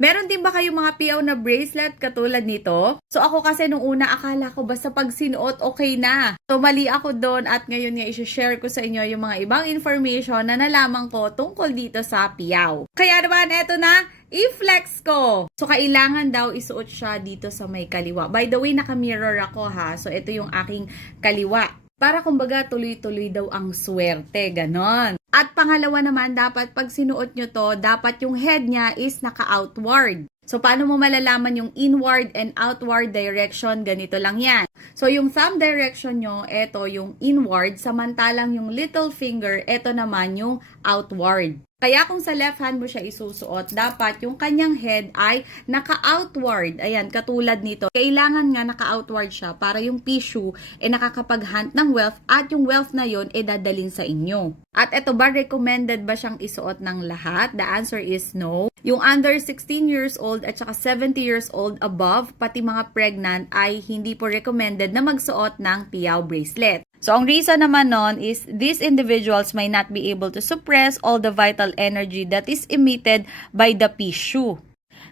Meron din ba kayong mga piyaw na bracelet katulad nito? So ako kasi nung una akala ko basta pag sinuot okay na. So mali ako doon at ngayon nga i-share ko sa inyo yung mga ibang information na nalaman ko tungkol dito sa piyaw. Kaya naman eto na, i-flex ko. So kailangan daw isuot siya dito sa may kaliwa. By the way, naka-mirror ako ha. So ito yung aking kaliwa. Para kumbaga tuloy-tuloy daw ang swerte, ganon. At pangalawa naman, dapat pag sinuot nyo to, dapat yung head niya is naka-outward. So, paano mo malalaman yung inward and outward direction? Ganito lang yan. So, yung thumb direction nyo, ito yung inward, samantalang yung little finger, ito naman yung outward. Kaya kung sa left hand mo siya isusuot, dapat yung kanyang head ay naka-outward. Ayan, katulad nito. Kailangan nga naka-outward siya para yung tissue nakakapag-hunt ng wealth at yung wealth na yon dadalin sa inyo. At eto ba, recommended ba siyang isuot ng lahat? The answer is no. Yung under 16 years old at saka 70 years old above, pati mga pregnant ay hindi po recommended na magsuot ng piyaw bracelet. So, ang reason naman nun is these individuals may not be able to suppress all the vital energy that is emitted by the Pishu.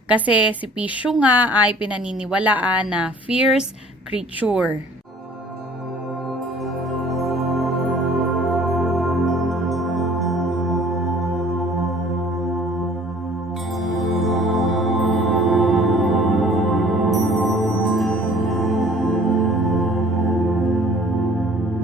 Kasi si Pishu nga ay pinaniniwalaan na fierce creature.